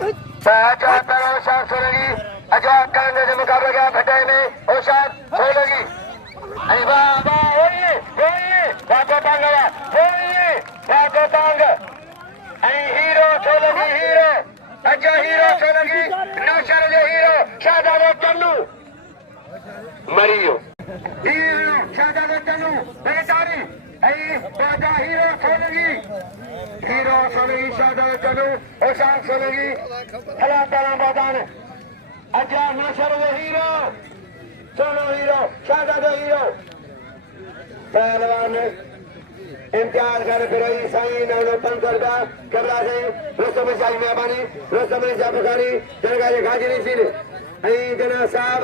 अच्छा पहला शाह सोलगी अच्छा कलंदर से मुकाबला किया फटाई में और शाह सोलगी अरे वाह वाह होइए वाको टांगा होइए वाको टांग अरे हीरो सोलगी हीरो अच्छा हीरो सोलगी नौशर जो हीरो शाहजादा चन्नू मरियो हीरो शाहजादा चन्नू बेचारी अरे राजा हीरो सोलगी शाहजादा चन्नू और शाह सोलगी हला ताला बादान अच्छा नौशर जो हीरो सोनो हीरो शाहजादा हीरो पहलवान इम्तियाज कर फिर साईं नवनो 500 रुपया कबला से रोस्तम शाही मेहरबानी रोस्तम शाह बुखारी दरगाह जे गाजी नसीर जना साहब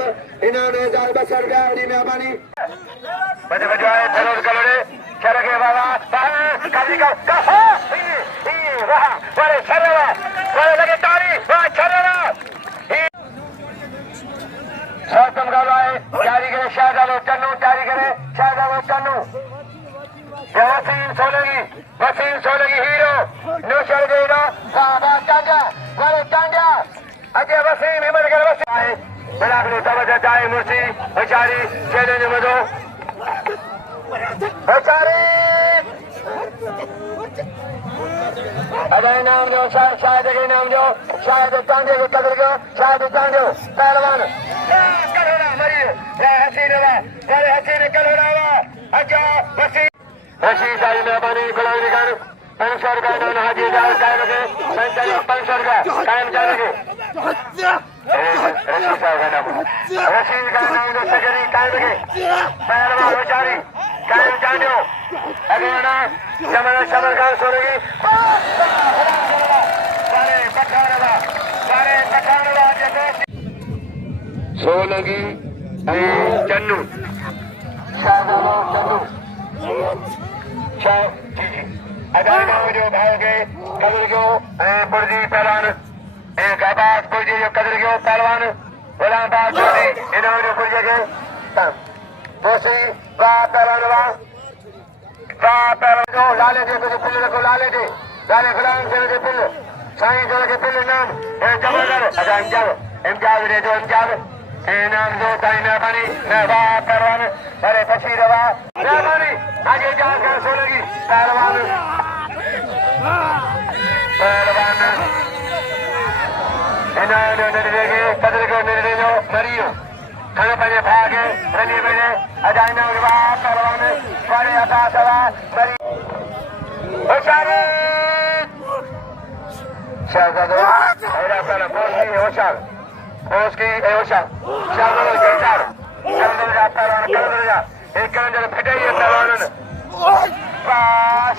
इन्होंने 1200 रुपया दी मेहरबानी बजे बजाए थरोड़ कलोड़े चल के बाबा काजी का कहा ये रहा बड़े चलेगा बड़े लगे तारी वाह चलेगा सौतम गवाए जारी करे शाहजादा चन्नू जारी करे शाहजादा चन्नू वसीम सोलगी हीरो नौशर हीरो बाबा टांगा वाले टांगा अजय वसीम हिम्मत कर वसीम आए मलाखरो तवज्जो चाहे मुर्सी बेचारी चैलेंज मदो बेचारी अजय नाम जो शायद के नाम जो शायद टांगे के कदर जो शायद टांगे पहलवान कलोड़ा मरी हसीन कलोड़ा अच्छा वसीम रशीद साहब मेहरबानी गुलाम निगार 500 रुपया नाना हाजी जाल कायम रखे 500 रुपया कायम जाल रखे रशीद साहब का नाम रशीद का नाम जो सकरी कायम रखे पहलवान बेचारी कायम जानो अगला जमन शमन खान सोरेगी सारे पठानवा जैसे सोलगी चन्नू शाहजादा चन्नू अगर नाम जो भागे कदर जो पुरजी पहलवान एक आबाद पुरजी जो कदर जो पहलवान गुलाम बाद पुरजी इन्होंने जो पुरजे के दूसरी वाह पहलवान जो लाले दे तुझे पिल्ले को लाले गुलाम से दे पिल्ले साईं जो के पिल्ले नाम जबरदस्त अच्छा इम्तियाज रे जो इम्तियाज नाम जो ताई मेहरबानी वाह पहलवान अरे पछी रवा मेहरबानी आगे जाकर सोलगी पहलवान इन्होंने निर्देगे कदर को निर्देजो मरियो खाने पने भागे रनी बने अजाइना वाह पहलवान बड़े अता सवा मरी होशारी शाहजादा मेरा पहला पोस्टी होशार उसकी होशार शाहजादा जयकार कलंदर जा पहलवान कलंदर जा एक कलंदर फटाई है पहलवान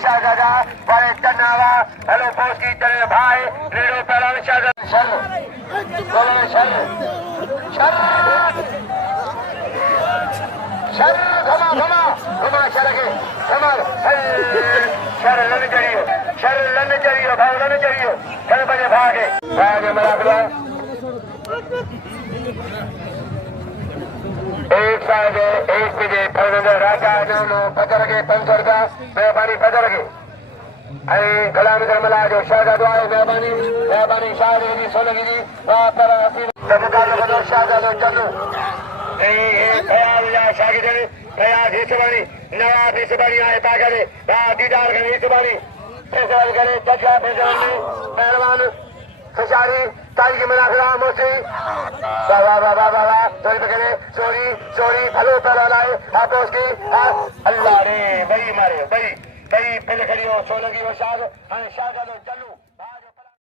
शाहजादा बड़े टन्नावा हेलो पोस्ट की तरह भाई रेडो पहलवान शाहजादा शर घुमा शर के कमर शर लन जरियो भाई लन जरियो कल बजे भागे मलाखरा एक साल एक बजे फरनगर राजा नानो पदर के 500 रुपया मेहरबानी पदर के अरे गुलाम करमला जो शाहजादो आए मेहरबानी शाहजादी सोलगी वहां पर मुकाबला बनो शाहजादो चन्नू शागिद फयाज हिसबानी नवाब हिसबानी आए ताकरे दीदार करे हिसबानी फैसला करे चचा पहलवान खुशारी तारीख मलाखरा मोसी बाबा चोरी पकड़े चोरी भलो पहला लाए हाथों की अल्लाह रे बई मारे बई पिल खड़ी हो सोलगी हो शाहजादो चन्नू